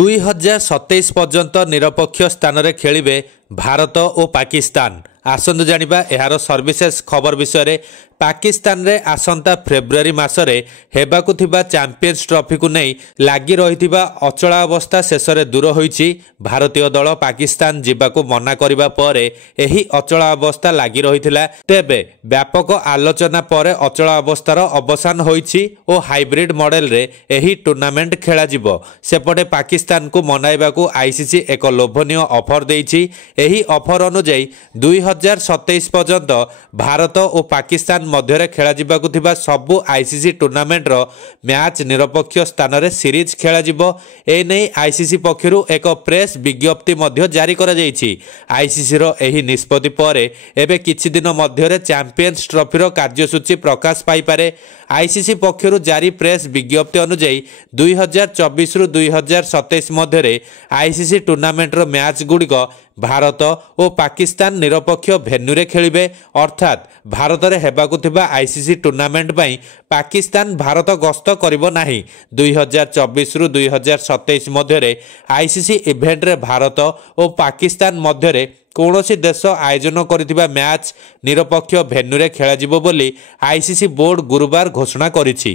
2027 पर्यंत निरपेक्ष स्थान में खेलिबे भारत और पाकिस्तान। आसंतु जानिबा एहार सर्विसेस खबर विषय रे। पाकिस्तान रे आसंता फेब्रुआरी मासरे हेबाकु थिबा चैंपियंस ट्रॉफी को नहीं लागी रहिथिबा अचलावस्था शेष रे दूर होईछि। भारतीय दल पाकिस्तान जिबाकु मना करिबा परे एही अचलावस्था लागी रहिथिला। तेबे व्यापक आलोचना परे अचलावस्थार अवसान होईछि और हाइब्रिड मॉडल रे एही टूर्नामेंट खेला जिवो। सेपटे पाकिस्तान को मनाइबाकु आईसीसी एक लोभनीय ऑफर देइछि। एही ऑफर अनुଯାयी 2027 पर्यंत भारत और पाकिस्तान मध्य खेला जिबाकु थिबा सबु आईसीसी टूर्नामेंट रो मैच निरपेक्ष स्थान रे सीरीज खेला जिवो। ए नै आईसीसी पक्षरु एक प्रेस विज्ञप्ति मध्य जारी करा जायछि। आईसीसी रो एही निष्पत्ति परे एबे किछि दिन मध्य रे चैंपियंस ट्रॉफी रो कार्यसूची प्रकाश पाई पारे। आईसीसी पक्षरु जारी प्रेस विज्ञप्ति अनुଯାयी 2024 रु 2027 मध्य रे आईसीसी टूर्नामेंट रो मैच गुड़िक भारत और पाकिस्तान निरपेक्ष भेन्यू रे खेलिबे। अर्थात भारत रे हेबाकु थिबा आईसीसी टूर्नामेंट पई पाकिस्तान भारत गस्त करिवो नाही। 2024 रु 2027 मध्य रे आईसीसी इवेंट रे भारत और पाकिस्तान मध्य रे कौनसी देश आयोजन करथिबा मैच निरपेक्ष भेन्यू रे खेला जिवो बोली आईसीसी बोर्ड गुरुवार घोषणा करिछि।